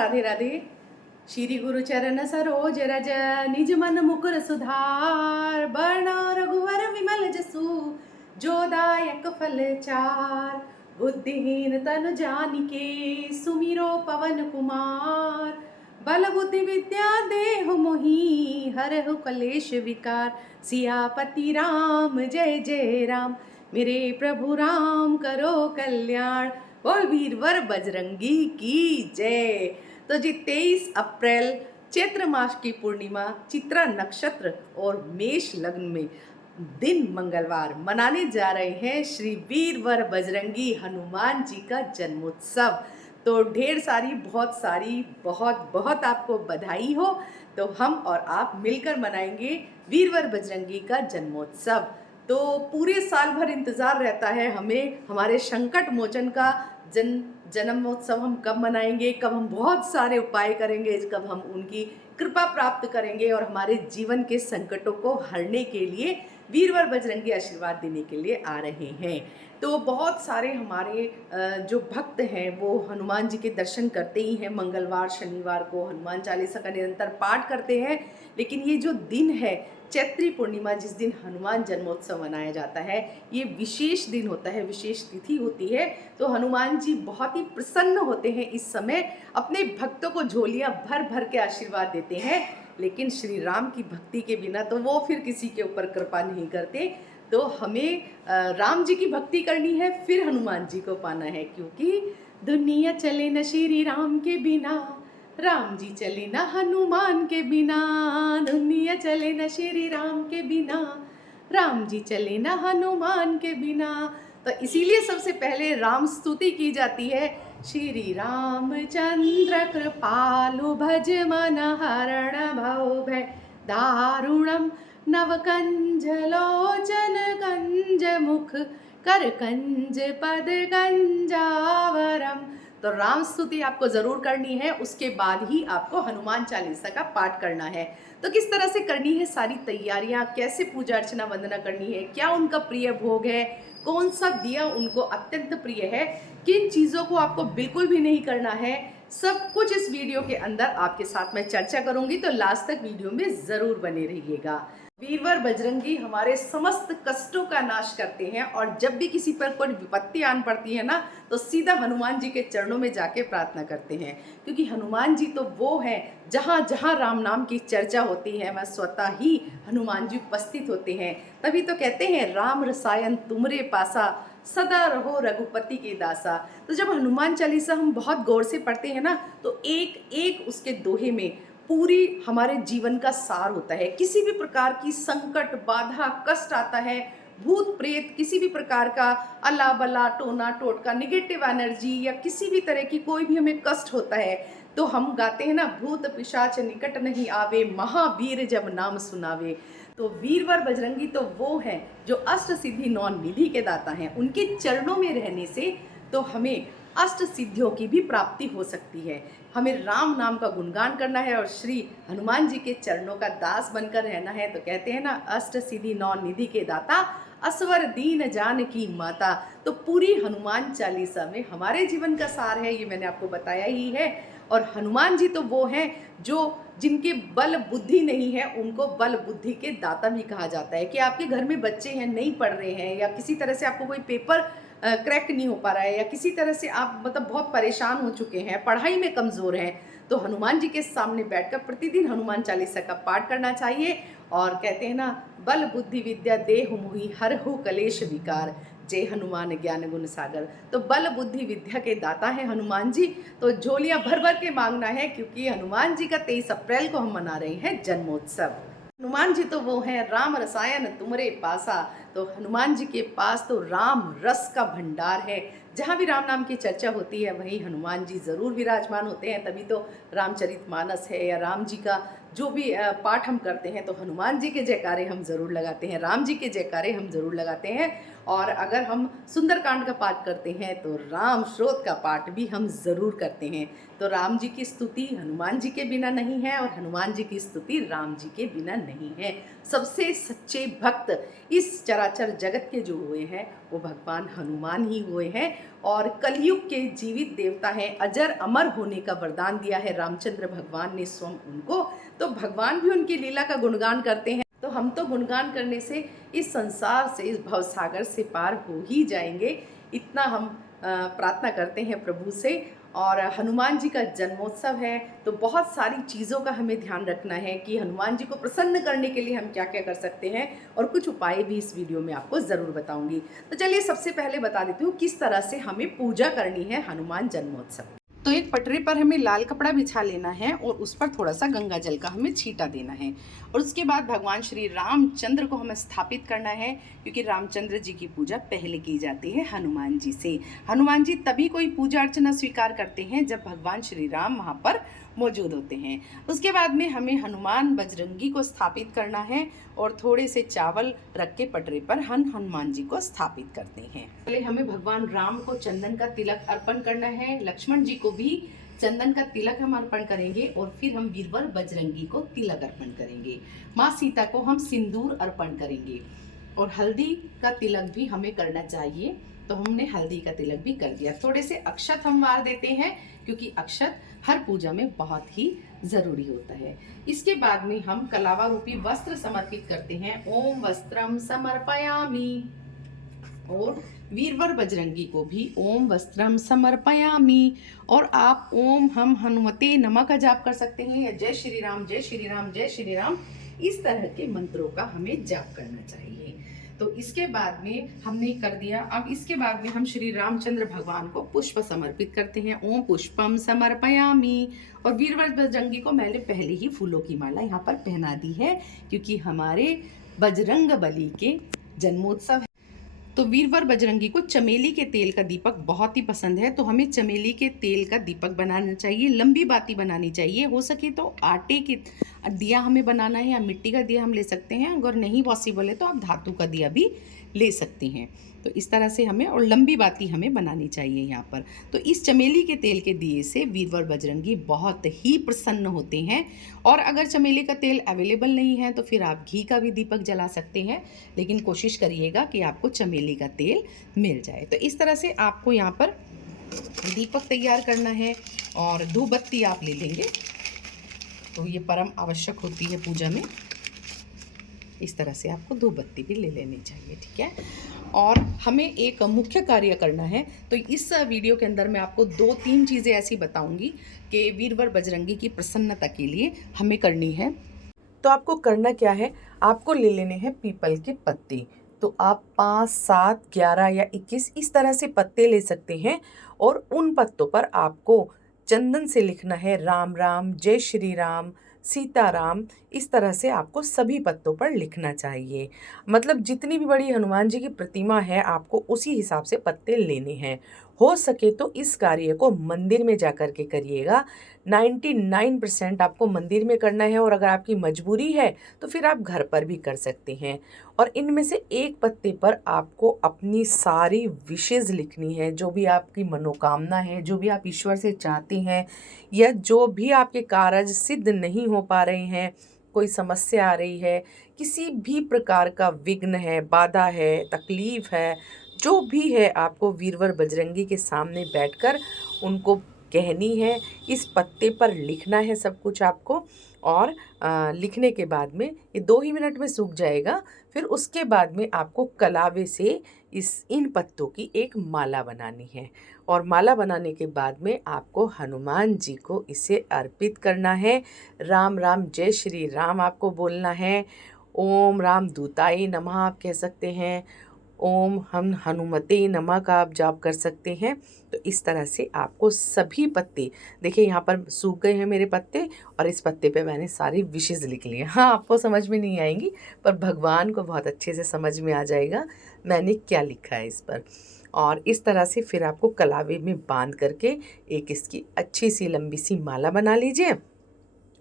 राधे राधे। श्री गुरु चरण सरोज रज निज मन मुकुर सुधार, बरना रघुवर विमल जसु जो दायक फल चार। बुद्धिहीन तन जानिके सुमिरो पवन कुमार, बल बुद्धि विद्या देहु मोहि हरहु कलेश विकार। सियापति राम जय जय राम, मेरे प्रभु राम करो कल्याण। बोल वीरवर बजरंगी की जय। तो जी 23 अप्रैल चैत्र मास की पूर्णिमा, चित्रा नक्षत्र और मेष लग्न में दिन मंगलवार मनाने जा रहे हैं श्री वीरवर बजरंगी हनुमान जी का जन्मोत्सव। तो ढेर सारी बहुत बहुत आपको बधाई हो। तो हम और आप मिलकर मनाएंगे वीरवर बजरंगी का जन्मोत्सव। तो पूरे साल भर इंतज़ार रहता है हमें हमारे संकट मोचन का जन्मोत्सव हम कब मनाएंगे, कब हम बहुत सारे उपाय करेंगे, कब हम उनकी कृपा प्राप्त करेंगे और हमारे जीवन के संकटों को हरने के लिए वीरवर बजरंगी आशीर्वाद देने के लिए आ रहे हैं। तो बहुत सारे हमारे जो भक्त हैं वो हनुमान जी के दर्शन करते ही हैं। मंगलवार शनिवार को हनुमान चालीसा का निरंतर पाठ करते हैं। लेकिन ये जो दिन है चैत्री पूर्णिमा, जिस दिन हनुमान जन्मोत्सव मनाया जाता है, ये विशेष दिन होता है, विशेष तिथि होती है। तो हनुमान जी बहुत ही प्रसन्न होते हैं इस समय, अपने भक्तों को झोलियां भर भर के आशीर्वाद देते हैं। लेकिन श्री राम की भक्ति के बिना तो वो फिर किसी के ऊपर कृपा नहीं करते। तो हमें राम जी की भक्ति करनी है, फिर हनुमान जी को पाना है, क्योंकि दुनिया चले न श्री राम के बिना, राम जी चले न हनुमान के बिना। दुनिया चले न श्री राम के बिना, राम जी चले न हनुमान के बिना। तो इसीलिए सबसे पहले राम स्तुति की जाती है। श्री रामचंद्र कृपालु भज मन हरण भव भय दारुणम नव कंज लोचन कंज मुख कर कंज पद कंजावरम। तो राम स्तुति आपको जरूर करनी है, उसके बाद ही आपको हनुमान चालीसा का पाठ करना है। तो किस तरह से करनी है सारी तैयारियां, कैसे पूजा अर्चना वंदना करनी है, क्या उनका प्रिय भोग है, कौन सा दिया उनको अत्यंत प्रिय है, किन चीज़ों को आपको बिल्कुल भी नहीं करना है, सब कुछ इस वीडियो के अंदर आपके साथ मैं चर्चा करूंगी। तो लास्ट तक वीडियो में ज़रूर बने रहिएगा। वीरवर बजरंगी हमारे समस्त कष्टों का नाश करते हैं, और जब भी किसी पर कोई विपत्ति आन पड़ती है ना, तो सीधा हनुमान जी के चरणों में जाके प्रार्थना करते हैं। क्योंकि हनुमान जी तो वो हैं जहाँ जहाँ राम नाम की चर्चा होती है, वह स्वतः ही हनुमान जी उपस्थित होते हैं। तभी तो कहते हैं राम रसायन तुमरे पासा, सदा रहो रघुपति के दासा। तो जब हनुमान चालीसा हम बहुत गौर से पढ़ते हैं ना, तो एक एक उसके दोहे में पूरी हमारे जीवन का सार होता है। किसी भी प्रकार की संकट बाधा कष्ट आता है, भूत प्रेत किसी भी प्रकार का अला बला टोना टोटका निगेटिव एनर्जी या किसी भी तरह की कोई भी हमें कष्ट होता है, तो हम गाते हैं ना, भूत पिशाच निकट नहीं आवे, महावीर जब नाम सुनावे। तो वीरवर बजरंगी तो वो हैं जो अष्ट सिद्धि नौ निधि के दाता हैं। उनके चरणों में रहने से तो हमें अष्ट सिद्धियों की भी प्राप्ति हो सकती है। हमें राम नाम का गुणगान करना है और श्री हनुमान जी के चरणों का दास बनकर रहना है। तो कहते हैं ना, अष्ट सिद्धि नौ निधि के दाता, असवर दीन जानकी माता। तो पूरी हनुमान चालीसा में हमारे जीवन का सार है, ये मैंने आपको बताया ही है। और हनुमान जी तो वो हैं जो जिनके बल बुद्धि नहीं है, उनको बल बुद्धि के दाता भी कहा जाता है। कि आपके घर में बच्चे हैं, नहीं पढ़ रहे हैं, या किसी तरह से आपको कोई पेपर क्रैक नहीं हो पा रहा है, या किसी तरह से आप मतलब बहुत परेशान हो चुके हैं, पढ़ाई में कमज़ोर हैं, तो हनुमान जी के सामने बैठकर प्रतिदिन हनुमान चालीसा का पाठ करना चाहिए। और कहते हैं ना, बल बुद्धि विद्या देहु मोहि हरहु कलेश विकार, जय हनुमान ज्ञान गुण सागर। तो बल बुद्धि विद्या के दाता हैं हनुमान जी। तो झोलियां भर भर के मांगना है, क्योंकि हनुमान जी का 23 अप्रैल को हम मना रहे हैं जन्मोत्सव। हनुमान जी तो वो हैं राम रसायन तुमरे पासा। तो हनुमान जी के पास तो राम रस का भंडार है। जहाँ भी राम नाम की चर्चा होती है वहीं हनुमान जी ज़रूर विराजमान होते हैं। तभी तो रामचरितमानस है या राम जी का जो भी पाठ हम करते हैं, तो हनुमान जी के जयकारे हम ज़रूर लगाते हैं, राम जी के जयकारे हम ज़रूर लगाते हैं। और अगर हम सुंदरकांड का पाठ करते हैं तो राम श्रोत का पाठ भी हम ज़रूर करते हैं। तो राम जी की स्तुति हनुमान जी के बिना नहीं है, और हनुमान जी की स्तुति राम जी के बिना नहीं है। सबसे सच्चे भक्त इस चराचर जगत के जो हुए हैं वो भगवान हनुमान ही हुए हैं। और कलयुग के जीवित देवता हैं, अजर अमर होने का वरदान दिया है रामचंद्र भगवान ने स्वयं उनको, तो भगवान भी उनकी लीला का गुणगान करते हैं। तो हम तो गुणगान करने से इस संसार से, इस भवसागर से पार हो ही जाएंगे, इतना हम प्रार्थना करते हैं प्रभु से। और हनुमान जी का जन्मोत्सव है, तो बहुत सारी चीज़ों का हमें ध्यान रखना है कि हनुमान जी को प्रसन्न करने के लिए हम क्या क्या कर सकते हैं, और कुछ उपाय भी इस वीडियो में आपको ज़रूर बताऊंगी। तो चलिए सबसे पहले बता देती हूँ किस तरह से हमें पूजा करनी है हनुमान जन्मोत्सव। तो एक पटरे पर हमें लाल कपड़ा बिछा लेना है और उस पर थोड़ा सा गंगा जल का हमें छींटा देना है, और उसके बाद भगवान श्री रामचंद्र को हमें स्थापित करना है, क्योंकि रामचंद्र जी की पूजा पहले की जाती है हनुमान जी से। हनुमान जी तभी कोई पूजा अर्चना स्वीकार करते हैं जब भगवान श्री राम वहाँ पर मौजूद होते हैं। उसके बाद में हमें हनुमान बजरंगी को स्थापित करना है, और थोड़े से चावल रख के पटरे पर हनुमान जी को स्थापित करते हैं। पहले हमें भगवान राम को चंदन का तिलक अर्पण करना है, लक्ष्मण जी को भी चंदन का तिलक हम अर्पण करेंगे, और फिर हम वीरवर बजरंगी को तिलक अर्पण करेंगे। माँ सीता को हम सिंदूर अर्पण करेंगे, और हल्दी का तिलक भी हमें करना चाहिए, तो हमने हल्दी का तिलक भी कर दिया। थोड़े से अक्षत हम वार देते हैं, क्योंकि अक्षत हर पूजा में बहुत ही जरूरी होता है। इसके बाद में हम कलावा रूपी वस्त्र समर्पित करते हैं। ओम वस्त्रम समर्पयामि, और वीरवर बजरंगी को भी ओम वस्त्रम समर्पयामि। और आप ओम हम हनुमते नमः का जाप कर सकते हैं, या जय श्री राम जय श्री राम जय श्री राम, इस तरह के मंत्रों का हमें जाप करना चाहिए। तो इसके बाद में हमने कर दिया। अब इसके बाद में हम श्री रामचंद्र भगवान को पुष्प समर्पित करते हैं। ओम पुष्पम समर्पयामि। और वीरवर बजरंगी को मैंने पहले ही फूलों की माला यहाँ पर पहना दी है, क्योंकि हमारे बजरंग बली के जन्मोत्सव है। तो वीरवर बजरंगी को चमेली के तेल का दीपक बहुत ही पसंद है, तो हमें चमेली के तेल का दीपक बनाना चाहिए। लंबी बाती बनानी चाहिए, हो सके तो आटे की दिया हमें बनाना है, या मिट्टी का दिया हम ले सकते हैं। अगर नहीं पॉसिबल है तो आप धातु का दिया भी ले सकते हैं। तो इस तरह से हमें, और लंबी बाती हमें बनानी चाहिए यहाँ पर। तो इस चमेली के तेल के दिए से वीरवर बजरंगी बहुत ही प्रसन्न होते हैं। और अगर चमेली का तेल अवेलेबल नहीं है तो फिर आप घी का भी दीपक जला सकते हैं, लेकिन कोशिश करिएगा कि आपको चमेली का तेल मिल जाए। तो इस तरह से आपको यहाँ पर दीपक तैयार करना है, और धूप बत्ती आप ले लेंगे, तो ये परम आवश्यक होती है पूजा में। इस तरह से आपको धूप बत्ती भी ले लेनी चाहिए, ठीक है। और हमें एक मुख्य कार्य करना है, तो इस वीडियो के अंदर मैं आपको 2-3 चीज़ें ऐसी बताऊंगी कि वीरवर बजरंगी की प्रसन्नता के लिए हमें करनी है। तो आपको करना क्या है, आपको ले लेने हैं पीपल के पत्ते। तो आप 5, 7, 11 या 21 इस तरह से पत्ते ले सकते हैं, और उन पत्तों पर आपको चंदन से लिखना है राम राम, जय श्री राम, सीताराम। इस तरह से आपको सभी पत्तों पर लिखना चाहिए। मतलब जितनी भी बड़ी हनुमान जी की प्रतिमा है, आपको उसी हिसाब से पत्ते लेने हैं। हो सके तो इस कार्य को मंदिर में जाकर के करिएगा। 99% आपको मंदिर में करना है, और अगर आपकी मजबूरी है तो फिर आप घर पर भी कर सकते हैं। और इनमें से एक पत्ते पर आपको अपनी सारी विशेज़ लिखनी है, जो भी आपकी मनोकामना है, जो भी आप ईश्वर से चाहते हैं, या जो भी आपके कार्य सिद्ध नहीं हो पा रहे हैं, कोई समस्या आ रही है, किसी भी प्रकार का विघ्न है, बाधा है, तकलीफ है, जो भी है, आपको वीरवर बजरंगी के सामने बैठकर उनको कहनी है। इस पत्ते पर लिखना है सब कुछ आपको, और लिखने के बाद में ये 2 ही मिनट में सूख जाएगा। फिर उसके बाद में आपको कलावे से इन पत्तों की एक माला बनानी है, और माला बनाने के बाद में आपको हनुमान जी को इसे अर्पित करना है। राम राम जय श्री राम आपको बोलना है। ओम राम दूताय नमः आप कह सकते हैं। ओम हम हनुमते नमः का आप जाप कर सकते हैं। तो इस तरह से आपको सभी पत्ते, देखिए यहाँ पर सूख गए हैं मेरे पत्ते, और इस पत्ते पे मैंने सारी विशेज़ लिख ली हैं। हाँ, आपको समझ में नहीं आएंगी, पर भगवान को बहुत अच्छे से समझ में आ जाएगा मैंने क्या लिखा है इस पर। और इस तरह से फिर आपको कलावे में बांध करके एक इसकी अच्छी सी लंबी सी माला बना लीजिए,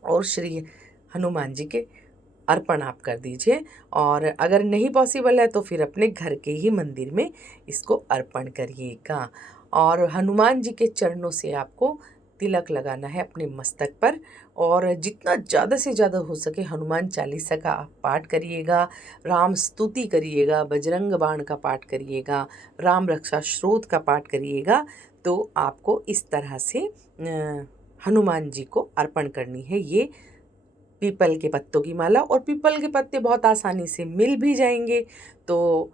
और श्री हनुमान जी के अर्पण आप कर दीजिए। और अगर नहीं पॉसिबल है तो फिर अपने घर के ही मंदिर में इसको अर्पण करिएगा। और हनुमान जी के चरणों से आपको तिलक लगाना है अपने मस्तक पर। और जितना ज़्यादा से ज़्यादा हो सके हनुमान चालीसा का आप पाठ करिएगा, राम स्तुति करिएगा, बजरंग बाण का पाठ करिएगा, राम रक्षा स्रोत का पाठ करिएगा। तो आपको इस तरह से हनुमान जी को अर्पण करनी है ये पीपल के पत्तों की माला। और पीपल के पत्ते बहुत आसानी से मिल भी जाएंगे। तो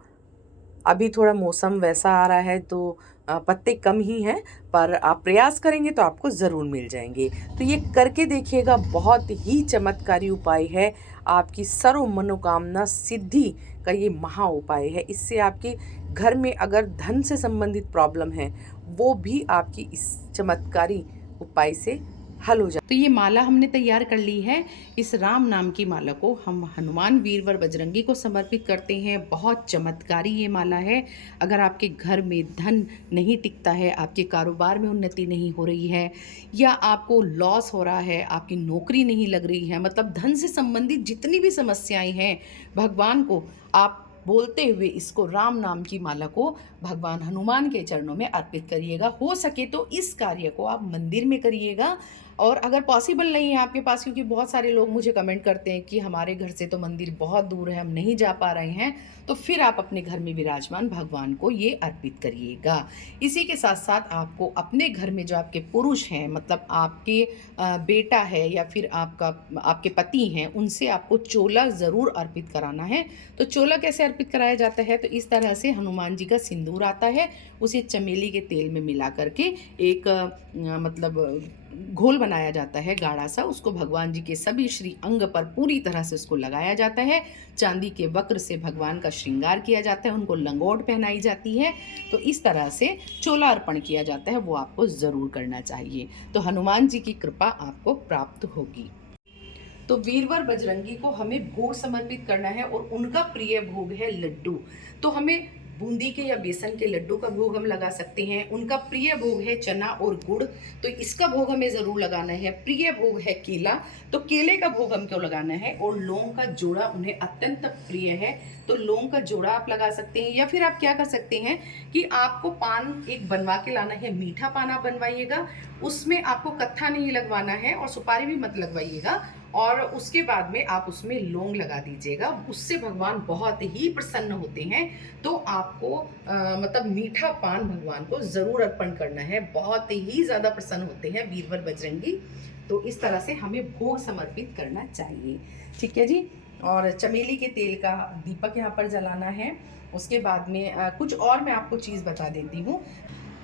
अभी थोड़ा मौसम वैसा आ रहा है तो पत्ते कम ही हैं, पर आप प्रयास करेंगे तो आपको ज़रूर मिल जाएंगे। तो ये करके देखिएगा, बहुत ही चमत्कारी उपाय है, आपकी सर्व मनोकामना सिद्धि का ये महा उपाय है। इससे आपके घर में अगर धन से संबंधित प्रॉब्लम है वो भी आपकी इस चमत्कारी उपाय से हल हो जाए। तो ये माला हमने तैयार कर ली है। इस राम नाम की माला को हम हनुमान वीरवर बजरंगी को समर्पित करते हैं। बहुत चमत्कारी ये माला है। अगर आपके घर में धन नहीं टिकता है, आपके कारोबार में उन्नति नहीं हो रही है, या आपको लॉस हो रहा है, आपकी नौकरी नहीं लग रही है, मतलब धन से संबंधित जितनी भी समस्याएं हैं, भगवान को आप बोलते हुए इसको राम नाम की माला को भगवान हनुमान के चरणों में अर्पित करिएगा। हो सके तो इस कार्य को आप मंदिर में करिएगा। और अगर पॉसिबल नहीं है आपके पास, क्योंकि बहुत सारे लोग मुझे कमेंट करते हैं कि हमारे घर से तो मंदिर बहुत दूर है, हम नहीं जा पा रहे हैं, तो फिर आप अपने घर में विराजमान भगवान को ये अर्पित करिएगा। इसी के साथ साथ आपको अपने घर में जो आपके पुरुष हैं, मतलब आपके बेटा है या फिर आपके पति हैं, उनसे आपको चोला ज़रूर अर्पित कराना है। तो चोला कैसे अर्पित कराया जाता है? तो इस तरह से हनुमान जी का सिंदूर आता है, उसे चमेली के तेल में मिला करके एक मतलब घोल बनाया जाता है गाढ़ा सा, उसको भगवान जी के सभी श्री अंग पर पूरी तरह से उसको लगाया जाता है। चांदी के वक्र से भगवान का श्रृंगार किया जाता है, उनको लंगोट पहनाई जाती है। तो इस तरह से चोला अर्पण किया जाता है, वो आपको ज़रूर करना चाहिए। तो हनुमान जी की कृपा आपको प्राप्त होगी। तो वीरवर बजरंगी को हमें भोग समर्पित करना है और उनका प्रिय भोग है लड्डू। तो हमें बूंदी के या बेसन के लड्डू का भोग हम लगा सकते हैं। उनका प्रिय भोग है चना और गुड़, तो इसका भोग हमें ज़रूर लगाना है। प्रिय भोग है केला, तो केले का भोग हमको लगाना है। और लौंग का जोड़ा उन्हें अत्यंत प्रिय है, तो लौंग का जोड़ा आप लगा सकते हैं। या फिर आप क्या कर सकते हैं कि आपको पान एक बनवा के लाना है, मीठा पान आप बनवाइएगा, उसमें आपको कत्था नहीं लगवाना है और सुपारी भी मत लगवाइएगा। और उसके बाद में आप उसमें लौंग लगा दीजिएगा, उससे भगवान बहुत ही प्रसन्न होते हैं। तो आपको मतलब मीठा पान भगवान को ज़रूर अर्पण करना है, बहुत ही ज़्यादा प्रसन्न होते हैं वीरवर बजरंगी। तो इस तरह से हमें भोग समर्पित करना चाहिए, ठीक है जी। और चमेली के तेल का दीपक यहाँ पर जलाना है। उसके बाद में कुछ और मैं आपको चीज़ बता देती हूँ।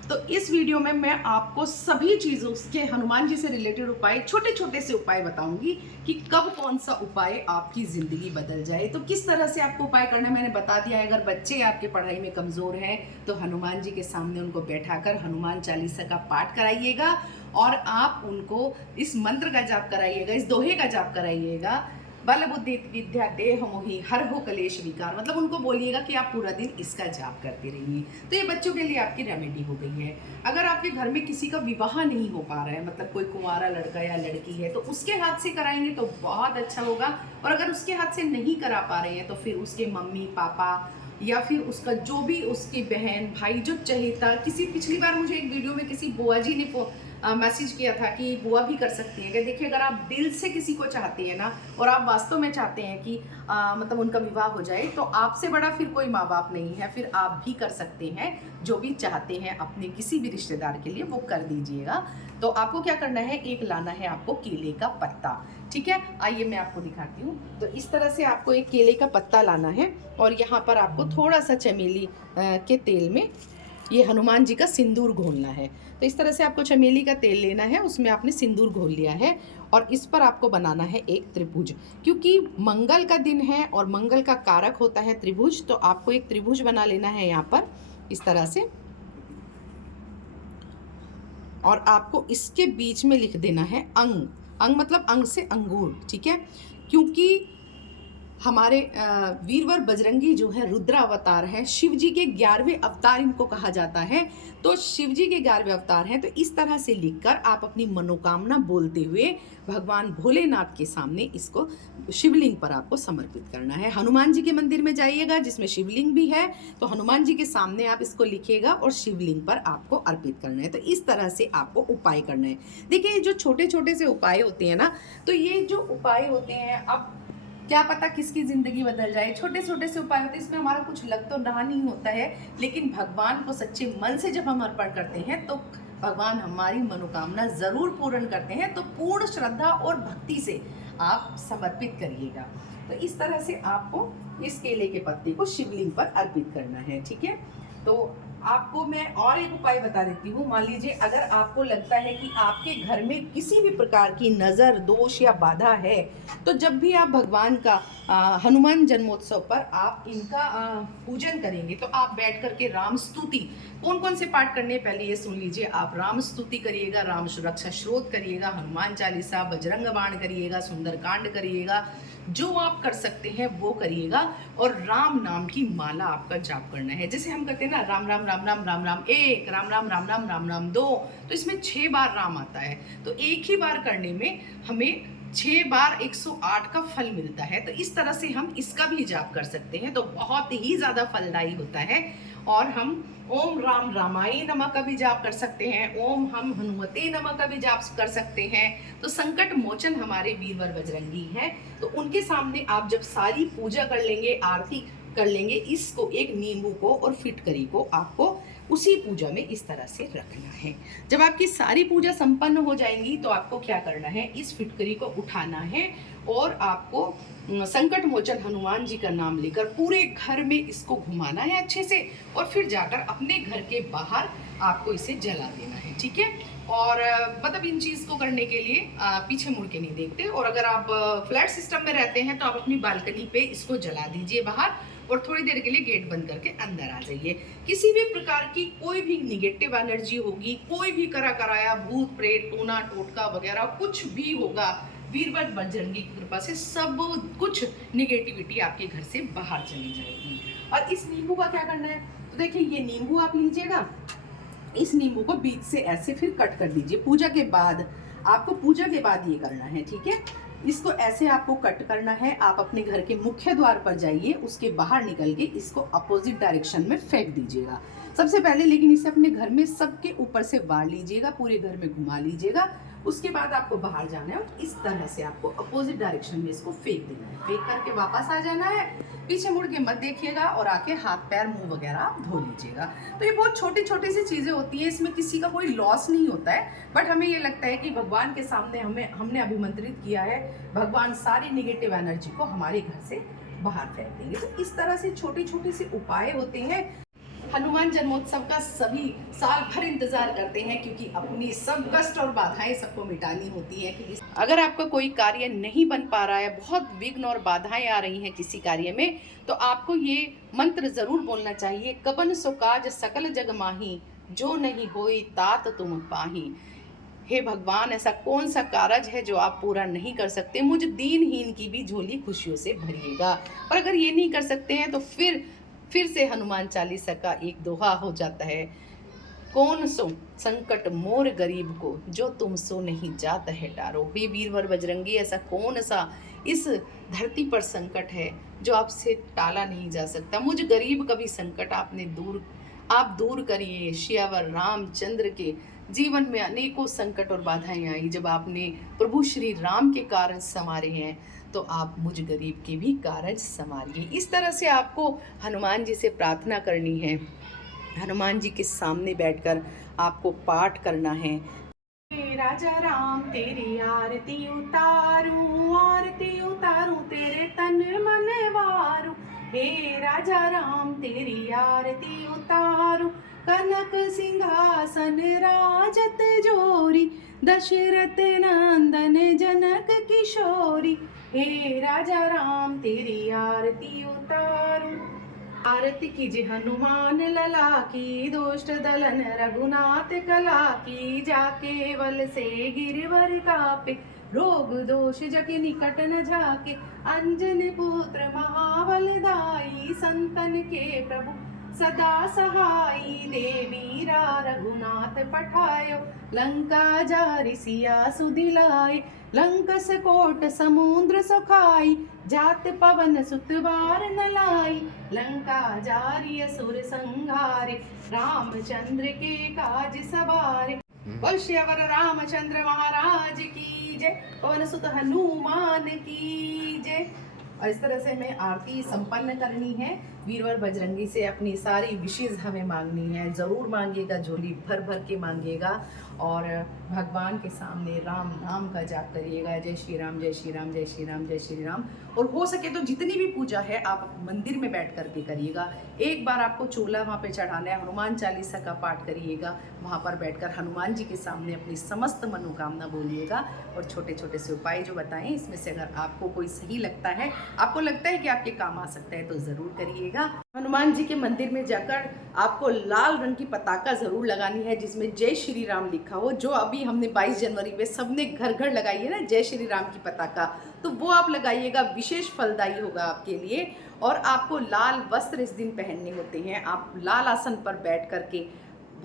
तो इस वीडियो में मैं आपको सभी चीज़ों के हनुमान जी से रिलेटेड उपाय, छोटे छोटे से उपाय बताऊंगी कि कब कौन सा उपाय आपकी ज़िंदगी बदल जाए। तो किस तरह से आपको उपाय करना है मैंने बता दिया है। अगर बच्चे आपके पढ़ाई में कमज़ोर हैं तो हनुमान जी के सामने उनको बैठाकर हनुमान चालीसा का पाठ कराइएगा और आप उनको इस मंत्र का जाप कराइएगा, इस दोहे का जाप कराइएगा, बल बुद्धि विद्या देह मोहि हर हो कलेश विकार। मतलब उनको बोलिएगा कि आप पूरा दिन इसका जाप करते रहिए। तो ये बच्चों के लिए आपकी रेमेडी हो गई है। अगर आपके घर में किसी का विवाह नहीं हो पा रहा है, मतलब कोई कुंवारा लड़का या लड़की है, तो उसके हाथ से कराएंगे तो बहुत अच्छा होगा। और अगर उसके हाथ से नहीं करा पा रहे हैं तो फिर उसके मम्मी पापा या फिर उसका जो भी उसकी बहन भाई जो चहेता, किसी पिछली बार मुझे एक वीडियो में किसी बुआ जी ने मैसेज किया था कि बुआ भी कर सकती हैं। कि देखिए, अगर आप दिल से किसी को चाहते हैं ना और आप वास्तव में चाहते हैं कि मतलब उनका विवाह हो जाए, तो आपसे बड़ा फिर कोई माँ बाप नहीं है, फिर आप भी कर सकते हैं। जो भी चाहते हैं अपने किसी भी रिश्तेदार के लिए वो कर दीजिएगा। तो आपको क्या करना है, एक लाना है आपको केले का पत्ता, ठीक है। आइए मैं आपको दिखाती हूँ। तो इस तरह से आपको एक केले का पत्ता लाना है और यहाँ पर आपको थोड़ा सा चमेली के तेल में ये हनुमान जी का सिंदूर घोलना है। तो इस तरह से आपको चमेली का तेल लेना है, उसमें आपने सिंदूर घोल लिया है और इस पर आपको बनाना है एक त्रिभुज। क्योंकि मंगल का दिन है और मंगल का कारक होता है त्रिभुज, तो आपको एक त्रिभुज बना लेना है यहाँ पर इस तरह से। और आपको इसके बीच में लिख देना है अंग। अंग मतलब अंग से अंगूर, ठीक है। क्योंकि हमारे वीरवर बजरंगी जो है रुद्र अवतार है, शिव जी के 11वें अवतार इनको कहा जाता है। तो शिव जी के 11वें अवतार हैं। तो इस तरह से लिखकर आप अपनी मनोकामना बोलते हुए भगवान भोलेनाथ के सामने इसको शिवलिंग पर आपको समर्पित करना है। हनुमान जी के मंदिर में जाइएगा जिसमें शिवलिंग भी है, तो हनुमान जी के सामने आप इसको लिखिएगा और शिवलिंग पर आपको अर्पित करना है। तो इस तरह से आपको उपाय करना है। देखिए, जो छोटे छोटे से उपाय होते हैं ना, तो ये जो उपाय होते हैं, अब क्या पता किसकी जिंदगी बदल जाए। छोटे छोटे से उपाय होते हैं, इसमें हमारा कुछ लग तो रहा नहीं होता है, लेकिन भगवान को सच्चे मन से जब हम अर्पण करते हैं तो भगवान हमारी मनोकामना जरूर पूर्ण करते हैं। तो पूर्ण श्रद्धा और भक्ति से आप समर्पित करिएगा। तो इस तरह से आपको इस केले के पत्ते को शिवलिंग पर अर्पित करना है। ठीक है, तो आपको मैं और एक उपाय बता देती हूँ। मान लीजिए अगर आपको लगता है कि आपके घर में किसी भी प्रकार की नज़र, दोष या बाधा है, तो जब भी आप भगवान का हनुमान जन्मोत्सव पर आप इनका पूजन करेंगे, तो आप बैठ करके राम स्तुति, कौन कौन से पाठ करने हैं पहले ये सुन लीजिए। आप राम स्तुति करिएगा, राम सुरक्षा श्रोत करिएगा, हनुमान चालीसा, बजरंग बाण करिएगा, सुंदरकांड करिएगा, जो आप कर सकते हैं वो करिएगा। और राम नाम की माला आपका जाप करना है। जैसे हम कहते हैं ना, राम राम राम राम राम राम एक, राम राम राम राम राम राम दो, तो इसमें 6 बार राम आता है। तो एक ही बार करने में हमें 6 बार 108 का फल मिलता है। तो इस तरह से हम इसका भी जाप कर सकते हैं, तो बहुत ही ज़्यादा फलदायी होता है। और हम ओम राम रामाय नमः का भी जाप कर सकते हैं, ओम हम हनुमते नमः का भी जाप कर सकते हैं। तो संकट मोचन हमारे वीरवर बजरंगी हैं, तो उनके सामने आप जब सारी पूजा कर लेंगे, आरती कर लेंगे, इसको एक नींबू को और फिटकरी को आपको उसी पूजा में इस तरह से रखना है। जब आपकी सारी पूजा संपन्न हो जाएंगी तो आपको क्या करना है, इस फिटकरी को उठाना है और आपको संकट मोचन हनुमान जी का नाम लेकर पूरे घर में इसको घुमाना है अच्छे से, और फिर जाकर अपने घर के बाहर आपको इसे जला देना है। ठीक है, और मतलब इन चीज़ को करने के लिए पीछे मुड़ के नहीं देखते। और अगर आप फ्लैट सिस्टम में रहते हैं तो आप अपनी बालकनी पे इसको जला दीजिए बाहर, और थोड़ी देर के लिए गेट बंद करके अंदर आ जाइए। किसी भी प्रकार की कोई भी निगेटिव एनर्जी होगी, कोई भी करा कराया भूत प्रेत टूना टोटका वगैरह कुछ भी होगा, वीरवर बजरंगी की कृपा से सब कुछ निगेटिविटी आपके घर से बाहर चली जाएगी। और इस नींबू का क्या करना है, तो देखिए ये नींबू आप लीजिएगा, इस नींबू को बीच से ऐसे फिर कट कर दीजिए। पूजा के बाद आपको पूजा के बाद ये करना है। ठीक है, इसको ऐसे आपको कट करना है। आप अपने घर के मुख्य द्वार पर जाइए, उसके बाहर निकल के इसको अपोजिट डायरेक्शन में फेंक दीजिएगा सबसे पहले। लेकिन इसे अपने घर में सबके ऊपर से वार लीजिएगा, पूरे घर में घुमा लीजिएगा। उसके बाद आपको बाहर जाना है और इस तरह से आपको अपोजिट डायरेक्शन में इसको फेंक देना है। फेंक करके वापस आ जाना है, पीछे मुड़ के मत देखिएगा, और आके हाथ पैर मुंह वगैरह आप धो लीजिएगा। तो ये बहुत छोटी छोटी सी चीज़ें होती हैं, इसमें किसी का कोई लॉस नहीं होता है। बट हमें ये लगता है कि भगवान के सामने हमने अभिमंत्रित किया है, भगवान सारी निगेटिव एनर्जी को हमारे घर से बाहर फेंक देंगे। तो इस तरह से छोटे छोटे से उपाय होते हैं। हनुमान जन्मोत्सव का सभी साल भर इंतजार करते हैं, क्योंकि अपनी सब कष्ट और बाधाएं सबको मिटानी होती है। कि अगर आपका कोई कार्य नहीं बन पा रहा है, बहुत विघ्न और बाधाएं आ रही हैं किसी कार्य में, तो आपको ये मंत्र जरूर बोलना चाहिए। कबन सो काज सकल जग माही, जो नहीं होई तात तुम पाही। हे भगवान, ऐसा कौन सा कार्य है जो आप पूरा नहीं कर सकते, मुझ दीनहीन की भी झोली खुशियों से भरिएगा। और अगर ये नहीं कर सकते हैं तो फिर से हनुमान चालीसा का एक दोहा हो जाता है, कौन सो संकट मोर गरीब को, जो तुम सो नहीं जात है टारो। हे वीरवर बजरंगी, ऐसा कौन सा इस धरती पर संकट है जो आपसे टाला नहीं जा सकता। मुझ गरीब का भी संकट आप दूर करिए। श्यावर रामचंद्र के जीवन में अनेकों संकट और बाधाएं आई, जब आपने प्रभु श्री राम के कार्य संवारे हैं, तो आप मुझ गरीब के भी कार्य संवारिए। इस तरह से आपको हनुमान जी से प्रार्थना करनी है। हनुमान जी के सामने बैठकर आपको पाठ करना है। राजा राम तेरी आरती उतारूं तेरे तन मन वारूं। हे राजा राम तेरी आरती उतारूं, कनक सिंहासन राजत जोरी, दशरथ नंदन जनक किशोरी। हे राजा राम तेरी आरती उतारूं। आरती कीजिए हनुमान लला की, दुष्ट दलन रघुनाथ कला की, जाके वल से गिरवर कापे, रोग दोष जग निकट न जाके, अंजन पुत्र महाबल दाई, संतन के प्रभु सदा सहाई, देवीरा रघुनाथ पठायो, लंका जारि सिया सुदिलाई, लंकस कोट समुद्र सुखाई, जात पवन सुत बार न लाई, लंका जारि असुर संहारे, रामचंद्र के काज सवारे। बोल श्यावर रामचंद्र महाराज की जय, पवन सुत हनुमान की जय। और इस तरह से हमें आरती संपन्न करनी है। वीरवर बजरंगी से अपनी सारी विशेष हमें मांगनी है, ज़रूर मांगिएगा, झोली भर भर के मांगिएगा और भगवान के सामने राम नाम का जाप करिएगा। जय श्री राम, जय श्री राम, जय श्री राम, जय श्री राम। और हो सके तो जितनी भी पूजा है आप मंदिर में बैठ करके करिएगा। एक बार आपको चोला वहाँ पे चढ़ाना है, हनुमान चालीसा का पाठ करिएगा, वहाँ पर बैठकर हनुमान जी के सामने अपनी समस्त मनोकामना बोलिएगा। और छोटे छोटे से उपाय जो बताएं, इसमें से अगर आपको कोई सही लगता है, आपको लगता है कि आपके काम आ सकता है, तो ज़रूर करिएगा। हनुमान जी के मंदिर में जाकर आपको लाल रंग की पताका ज़रूर लगानी है जिसमें जय श्री राम लिखा हो। जो अभी हमने 22 जनवरी में सबने घर घर लगाई है ना जय श्री राम की पताका, तो वो आप लगाइएगा, विशेष फलदायी होगा आपके लिए। और आपको लाल वस्त्र इस दिन पहनने होते हैं। आप लाल आसन पर बैठ करके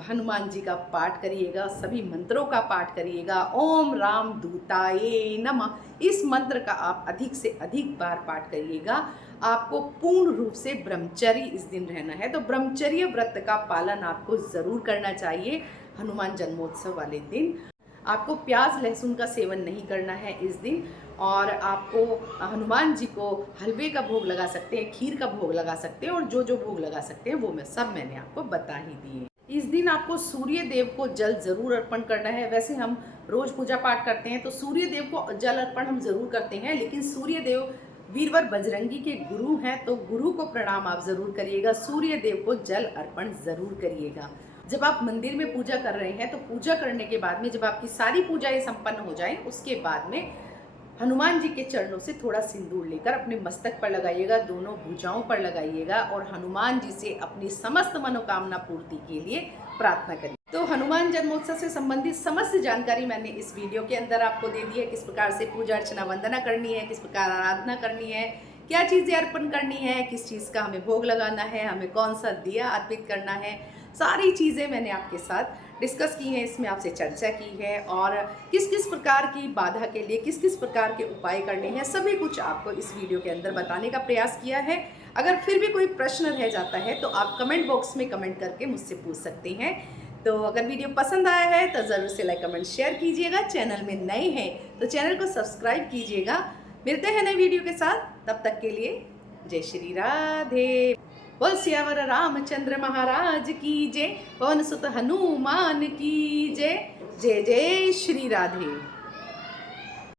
हनुमान जी का पाठ करिएगा, सभी मंत्रों का पाठ करिएगा। ओम राम दूताये नमः, इस मंत्र का आप अधिक से अधिक बार पाठ करिएगा। आपको पूर्ण रूप से ब्रह्मचर्य इस दिन रहना है, तो ब्रह्मचर्य व्रत का पालन आपको ज़रूर करना चाहिए। हनुमान जन्मोत्सव वाले दिन आपको प्याज लहसुन का सेवन नहीं करना है इस दिन। और आपको हनुमान जी को हलवे का भोग लगा सकते हैं, खीर का भोग लगा सकते हैं, और जो जो भोग लगा सकते हैं वो मैंने आपको बता ही दिए। इस दिन आपको सूर्य देव को जल जरूर अर्पण करना है। वैसे हम रोज पूजा पाठ करते हैं तो सूर्य देव को जल अर्पण हम जरूर करते हैं, लेकिन सूर्य देव वीरवर बजरंगी के गुरु हैं, तो गुरु को प्रणाम आप जरूर करिएगा, सूर्य देव को जल अर्पण जरूर करिएगा। जब आप मंदिर में पूजा कर रहे हैं तो पूजा करने के बाद में, जब आपकी सारी पूजाएं संपन्न हो जाएं, उसके बाद में हनुमान जी के चरणों से थोड़ा सिंदूर लेकर अपने मस्तक पर लगाइएगा, दोनों भुजाओं पर लगाइएगा और हनुमान जी से अपनी समस्त मनोकामना पूर्ति के लिए प्रार्थना करिए। तो हनुमान जन्मोत्सव से संबंधित समस्त जानकारी मैंने इस वीडियो के अंदर आपको दे दी है। किस प्रकार से पूजा अर्चना वंदना करनी है, किस प्रकार आराधना करनी है, क्या चीज़ें अर्पण करनी है, किस चीज़ का हमें भोग लगाना है, हमें कौन सा दिया अर्पित करना है, सारी चीज़ें मैंने आपके साथ डिस्कस की है, इसमें आपसे चर्चा की है। और किस किस प्रकार की बाधा के लिए किस किस प्रकार के उपाय करने हैं, सभी कुछ आपको इस वीडियो के अंदर बताने का प्रयास किया है। अगर फिर भी कोई प्रश्न रह जाता है तो आप कमेंट बॉक्स में कमेंट करके मुझसे पूछ सकते हैं। तो अगर वीडियो पसंद आया है तो ज़रूर से लाइक कमेंट शेयर कीजिएगा। चैनल में नए हैं तो चैनल को सब्सक्राइब कीजिएगा। मिलते हैं नए वीडियो के साथ, तब तक के लिए जय श्री राधे। बोल सियावर रामचंद्र महाराज की जय, पवन सुत हनुमान की जय। जय जय श्री राधे।